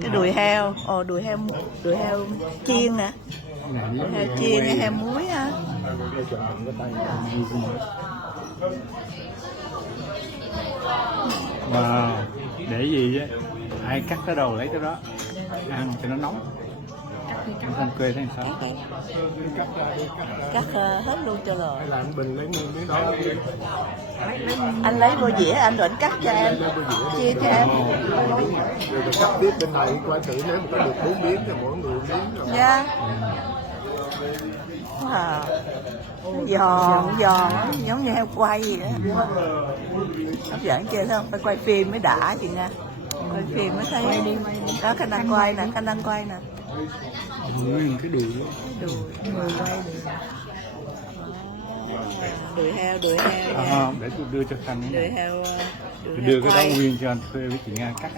Cái đùi heo, đùi heo chiên nè, đùi heo chiên, heo muối ha. Wow, để gì chứ? Ai cắt cái đầu lấy cái đó, ăn cho nó nóng. Không quê thấy sao? Cắt hết luôn cho rồi. Hay là anh Bình lấy miếng đó. Anh lấy vô dĩa, anh định cắt cho em, chia cho em. Rồi cắt tiếp bên này coi thử nếu mà có được 4 miếng thì mỗi người 1 miếng rồi. Dạ. Wow. Giòn giống như heo quay vậy đó. Hấp dẫn chưa, thấy không? Phải quay phim mới đã chị nha. Quay phim mới thấy. Đó, khả năng quay nè, khả năng quay nè. Nguyên cái đùi. Người quay đùi heo Để tôi đưa cho Khanh. Đùi heo đưa cái đó nguyên cho anh thuê với chị Nga cắt.